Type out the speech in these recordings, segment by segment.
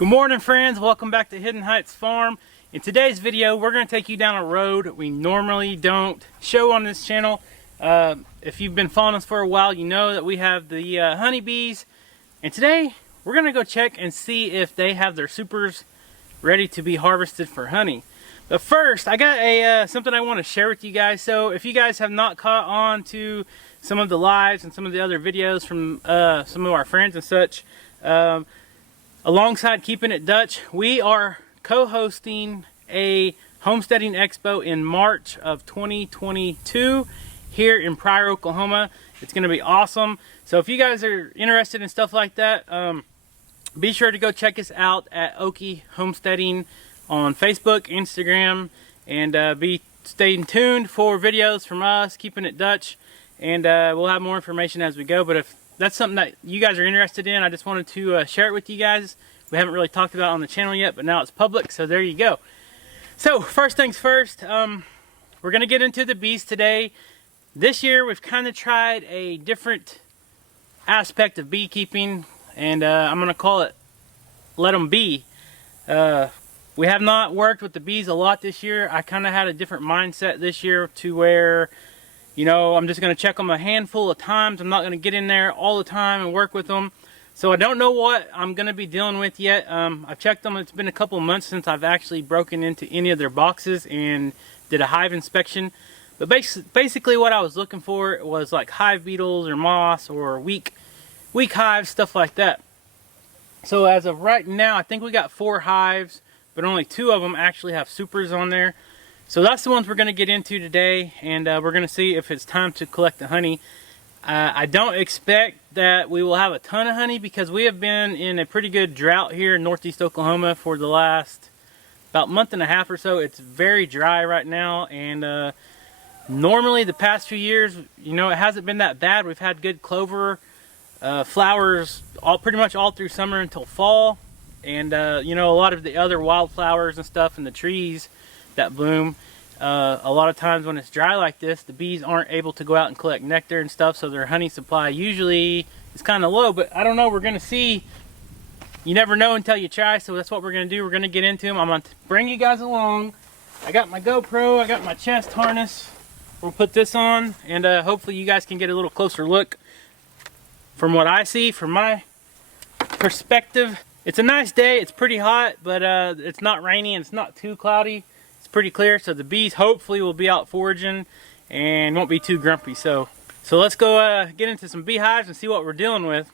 Good morning, friends. Welcome back to Hidden Heights Farm. In today's video, we're going to take you down a road we normally don't show on this channel. If you've been following us for a while, you know that we have the honeybees. And today, we're going to go check and see if they have their supers ready to be harvested for honey. But first, I got something I want to share with you guys. So if you guys have not caught on to some of the lives and some of the other videos from some of our friends and such, alongside Keeping It Dutch, we are co-hosting a homesteading expo in March of 2022 here in Pryor, Oklahoma. It's going to be awesome. So if you guys are interested in stuff like that, be sure to go check us out at Okie Homesteading on Facebook, Instagram, and be staying tuned for videos from us, Keeping It Dutch, and we'll have more information as we go. But if that's something that you guys are interested in, I just wanted to share it with you guys. We haven't really talked about it on the channel yet, but now it's public, so there you go. So first things first, we're going to get into the bees today. This year we've kind of tried a different aspect of beekeeping, and I'm going to call it let them be. We have not worked with the bees a lot this year. I kind of had a different mindset this year to where, you know, I'm just going to check them a handful of times. I'm not going to get in there all the time and work with them. So I don't know what I'm going to be dealing with yet. I've checked them. It's been a couple months since I've actually broken into any of their boxes and did a hive inspection. But basically what I was looking for was like hive beetles or moths or weak hives, stuff like that. So as of right now, I think we got 4 hives, but only 2 of them actually have supers on there. So that's the ones we're going to get into today, and we're going to see if it's time to collect the honey. I don't expect that we will have a ton of honey because we have been in a pretty good drought here in northeast Oklahoma for the last about month and a half or so. It's very dry right now, and normally the past few years, you know, it hasn't been that bad. We've had good clover flowers pretty much all through summer until fall, and you know, a lot of the other wildflowers and stuff and the trees that bloom. A lot of times when it's dry like this, the bees aren't able to go out and collect nectar and stuff, so their honey supply usually is kind of low. But I don't know, we're going to see. You never know until you try, so that's what we're going to do. We're going to get into them. I'm going to bring you guys along. I got my GoPro, I got my chest harness. We'll put this on, and hopefully you guys can get a little closer look from what I see, from my perspective. It's a nice day. It's pretty hot, but it's not rainy and it's not too cloudy. It's pretty clear, so the bees hopefully will be out foraging and won't be too grumpy. So let's go get into some beehives and see what we're dealing with.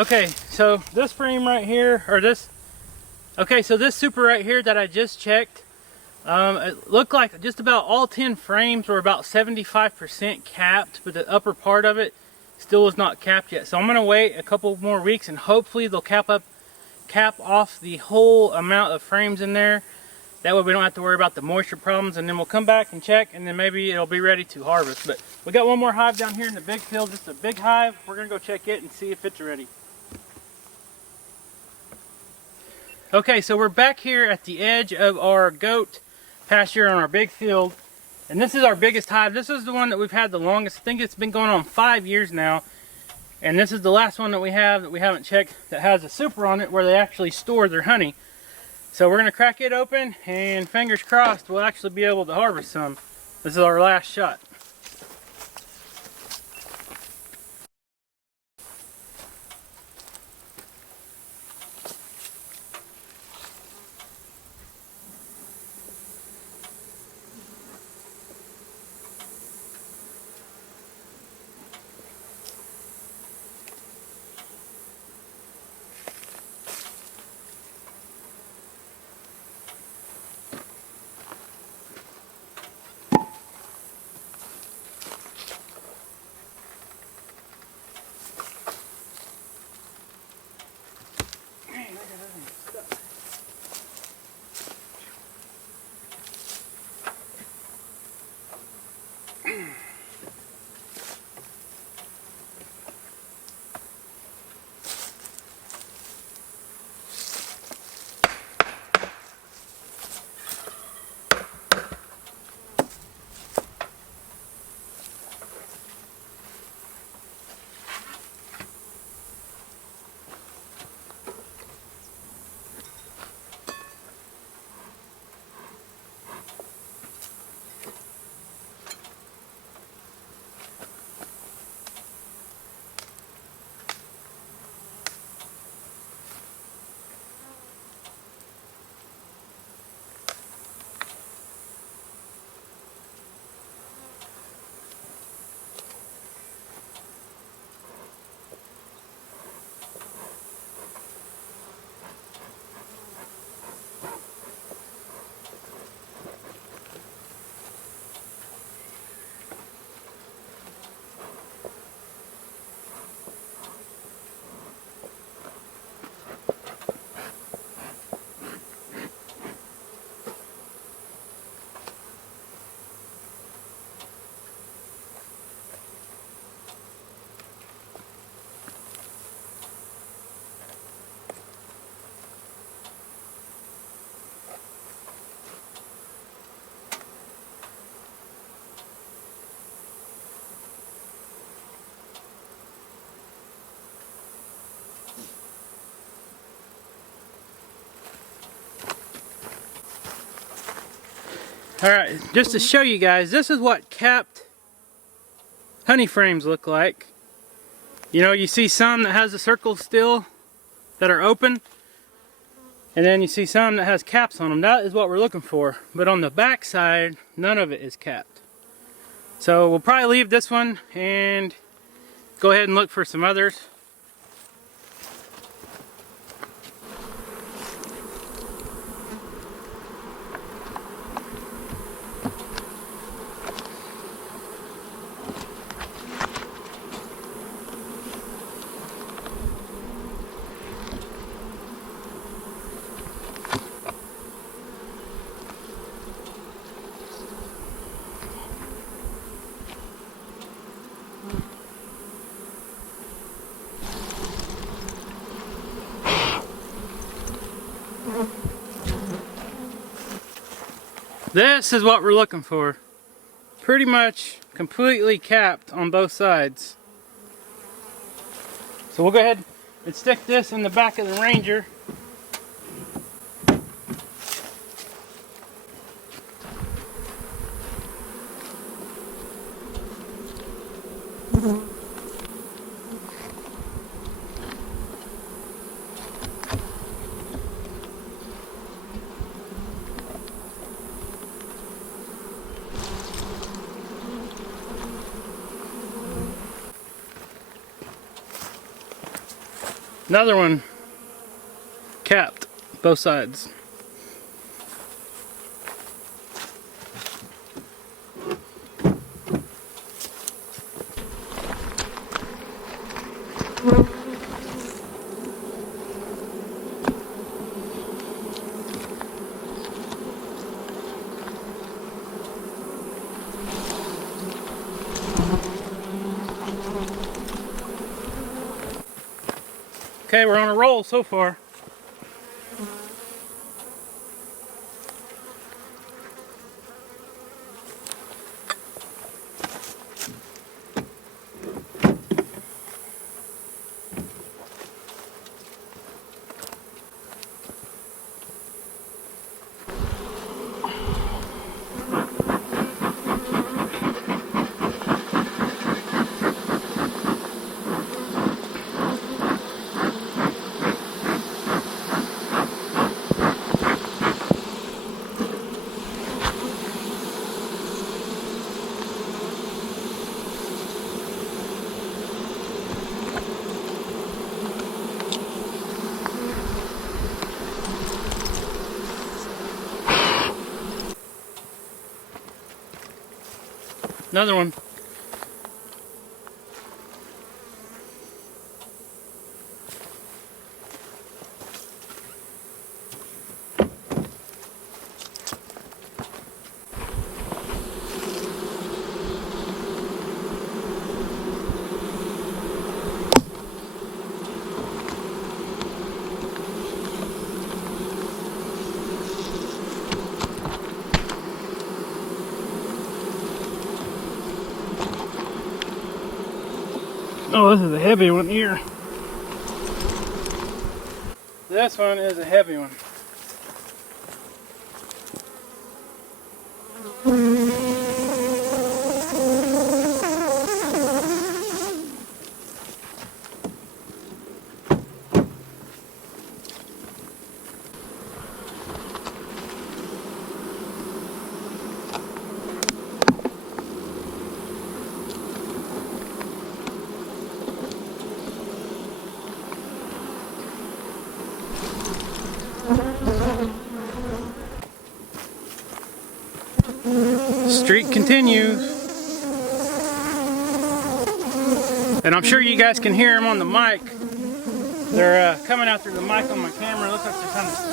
Okay, so this frame right here, or this, okay, so this super right here that I just checked, it looked like just about all 10 frames were about 75% capped, but the upper part of it still is not capped yet. So I'm gonna wait a couple more weeks and hopefully they'll cap off the whole amount of frames in there. That way we don't have to worry about the moisture problems, and then we'll come back and check, and then maybe it'll be ready to harvest. But we got one more hive down here in the big field, just a big hive. We're gonna go check it and see if it's ready. Okay, so we're back here at the edge of our goat pasture on our big field, and this is our biggest hive. This is the one that we've had the longest. I think it's been going on 5 years now, and this is the last one that we have that we haven't checked that has a super on it where they actually store their honey. So we're gonna crack it open, and fingers crossed we'll actually be able to harvest some. This is our last shot. Alright, just to show you guys, this is what capped honey frames look like. You know, you see some that has the circles still that are open, and then you see some that has caps on them. That is what we're looking for. But on the back side, none of it is capped. So we'll probably leave this one and go ahead and look for some others. This is what we're looking for. Pretty much completely capped on both sides. So we'll go ahead and stick this in the back of the Ranger. Another one capped, both sides. Okay, we're on a roll so far. Another one. Oh, this is a heavy one here. This one is a heavy one. Streak continues. And I'm sure you guys can hear them on the mic. They're coming out through the mic on my camera. It looks like they're kind of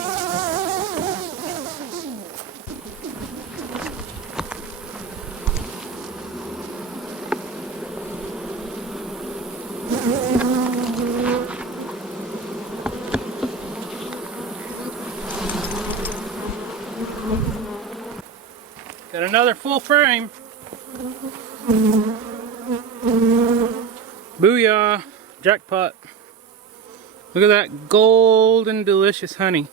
got another full frame. Booyah! Jackpot. Look at that golden delicious honey.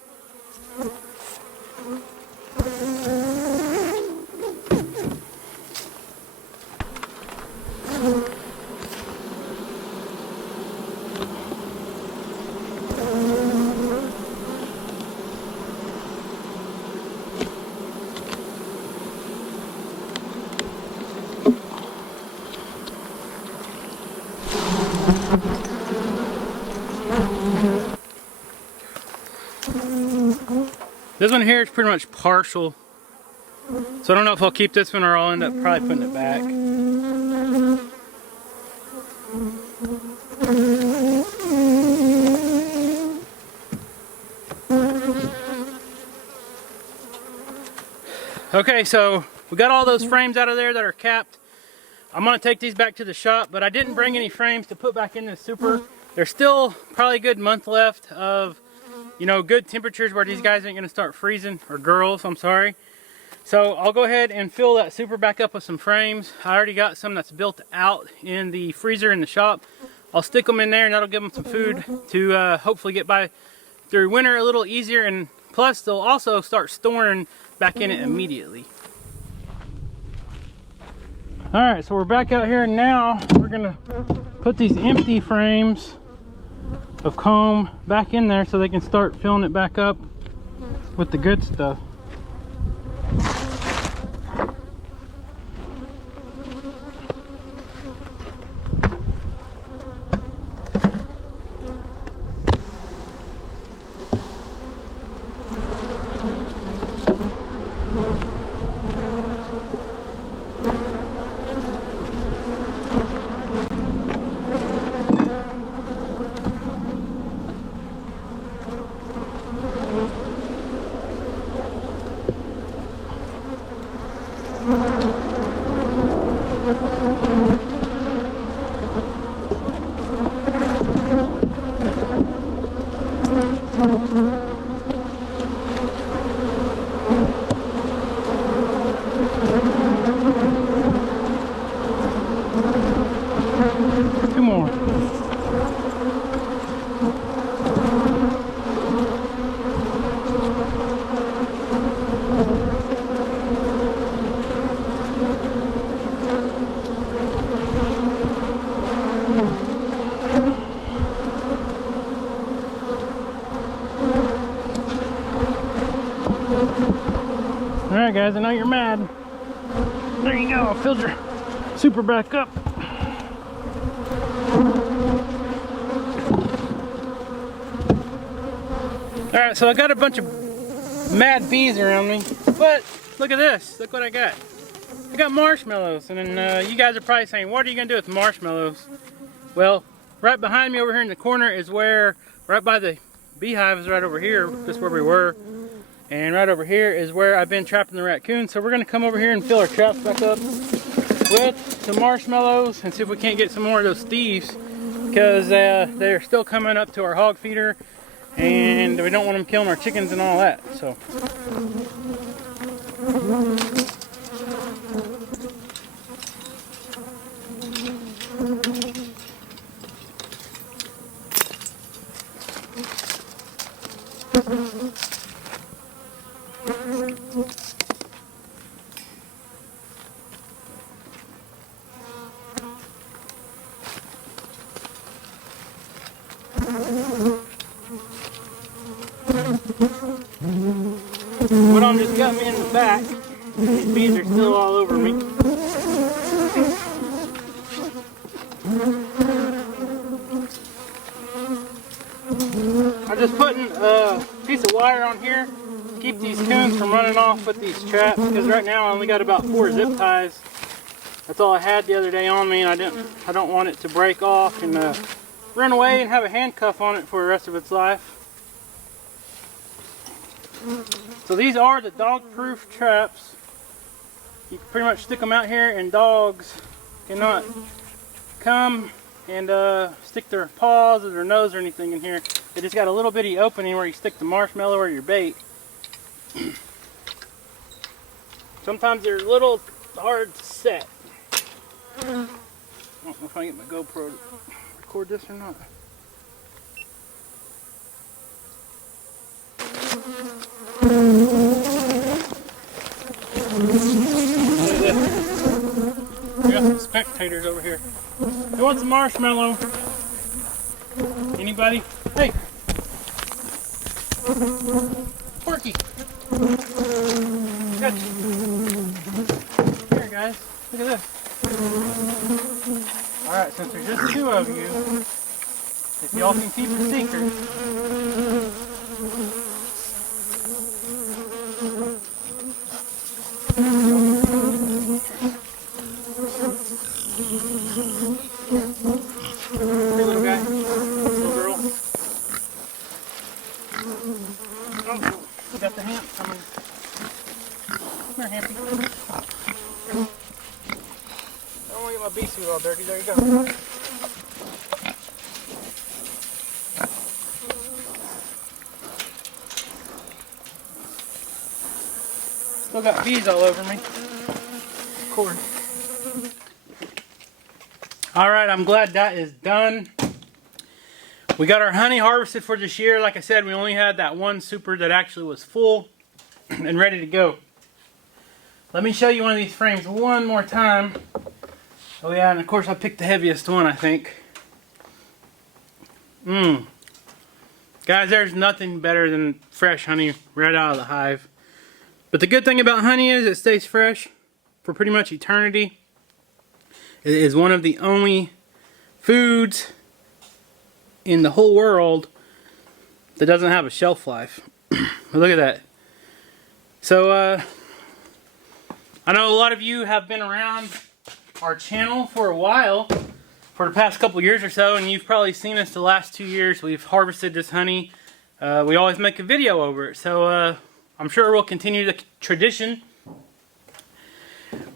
This one here is pretty much partial, so I don't know if I'll keep this one or I'll end up probably putting it back. Okay, so we got all those frames out of there that are capped. I'm going to take these back to the shop, but I didn't bring any frames to put back in this super. There's still probably a good month left of, you know, good temperatures where these guys ain't going to start freezing, or girls, I'm sorry. So I'll go ahead and fill that super back up with some frames. I already got some that's built out in the freezer in the shop. I'll stick them in there and that'll give them some food to hopefully get by through winter a little easier, and plus they'll also start storing back in it immediately. Alright, so we're back out here and now we're gonna put these empty frames of comb back in there so they can start filling it back up with the good stuff. Alright guys, I know you're mad. There you go, I filled your super back up. Alright, so I got a bunch of mad bees around me, but look at this, look what I got. I got marshmallows, and then you guys are probably saying, what are you going to do with marshmallows? Well, right behind me over here in the corner is where, right by the beehive is right over here, just where we were. And right over here is where I've been trapping the raccoons. So we're going to come over here and fill our traps back up with some marshmallows and see if we can't get some more of those thieves, because they're still coming up to our hog feeder and we don't want them killing our chickens and all that. So what just got me in the back. These bees are still all over me. I'm just putting a piece of wire on here to keep these coons from running off with these traps, because right now I only got about 4 zip ties. That's all I had the other day on me, and I don't want it to break off and run away and have a handcuff on it for the rest of its life. So these are the dog-proof traps. You can pretty much stick them out here and dogs cannot come and stick their paws or their nose or anything in here. They just got a little bitty opening where you stick the marshmallow or your bait. Sometimes they're a little hard to set. I don't know if I can get my GoPro to record this or not. We got some spectators over here. Who wants a marshmallow? Anybody? Hey! Porky! Gotcha. Here guys, look at this. Alright, since there's just 2 of you, if y'all can keep a secret, hey little guy, little girl. Oh, we got the hamp coming. Come here, Hampy. I don't want to get my bee suit all dirty. There you go. Still got bees all over me. Of course. Alright, I'm glad that is done. We got our honey harvested for this year. Like I said, we only had that one super that actually was full and ready to go. Let me show you one of these frames one more time. Oh yeah, and of course I picked the heaviest one, I think. Guys, there's nothing better than fresh honey right out of the hive. But the good thing about honey is it stays fresh for pretty much eternity. It is one of the only foods in the whole world that doesn't have a shelf life. Look at that. So I know a lot of you have been around our channel for a while, for the past couple years or so, and you've probably seen us the last 2 years. We've harvested this honey. We always make a video over it, so I'm sure we'll continue the tradition.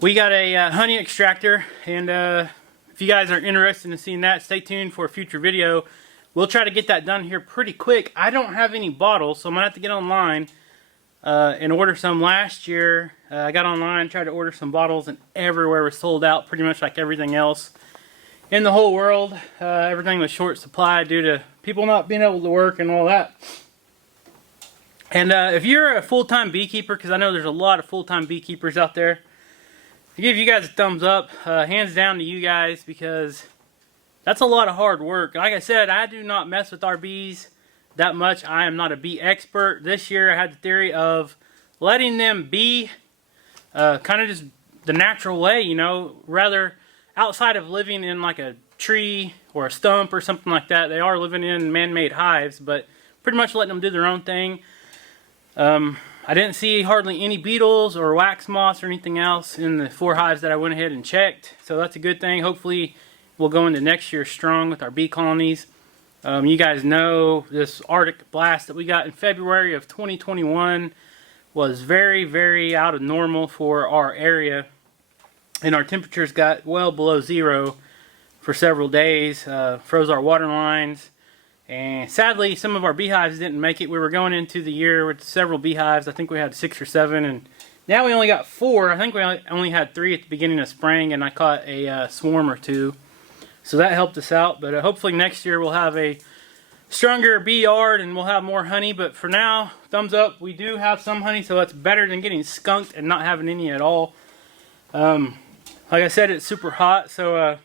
We got a honey extractor, and if you guys are interested in seeing that, stay tuned for a future video. We'll try to get that done here pretty quick. I don't have any bottles, so I'm going to have to get online and order some. Last year, I got online, tried to order some bottles, and everywhere was sold out, pretty much like everything else in the whole world. Everything was short supply due to people not being able to work and all that. And if you're a full-time beekeeper, because I know there's a lot of full-time beekeepers out there, I give you guys a thumbs up, hands down to you guys, because that's a lot of hard work. Like I said, I do not mess with our bees that much. I am not a bee expert. This year I had the theory of letting them be kind of just the natural way, you know, rather outside of living in like a tree or a stump or something like that. They are living in man-made hives, but pretty much letting them do their own thing. I didn't see hardly any beetles or wax moths or anything else in the 4 hives that I went ahead and checked, so that's a good thing. Hopefully we'll go into next year strong with our bee colonies. You guys know this Arctic blast that we got in February of 2021 was very, very out of normal for our area, and our temperatures got well below 0 for several days, froze our water lines, and sadly some of our beehives didn't make it. We were going into the year with several beehives. I think we had 6 or 7, and now we only got 4. I think we only had 3 at the beginning of spring, and I caught a swarm or 2. So that helped us out, but hopefully next year we'll have a stronger bee yard and we'll have more honey. But for now, thumbs up, we do have some honey, so that's better than getting skunked and not having any at all. Like I said, it's super hot, so I'm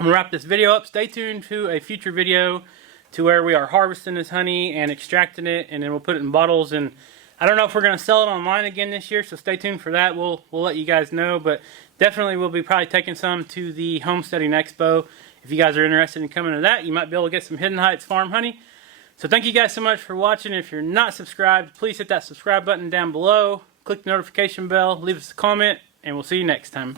going to wrap this video up. Stay tuned to a future video to where we are harvesting this honey and extracting it, and then we'll put it in bottles. And I don't know if we're going to sell it online again this year, so stay tuned for that. We'll let you guys know, but definitely we'll be probably taking some to the Homesteading Expo. If you guys are interested in coming to that, you might be able to get some Hidden Heights farm honey. So thank you guys so much for watching. If you're not subscribed, please hit that subscribe button down below. Click the notification bell, leave us a comment, and we'll see you next time.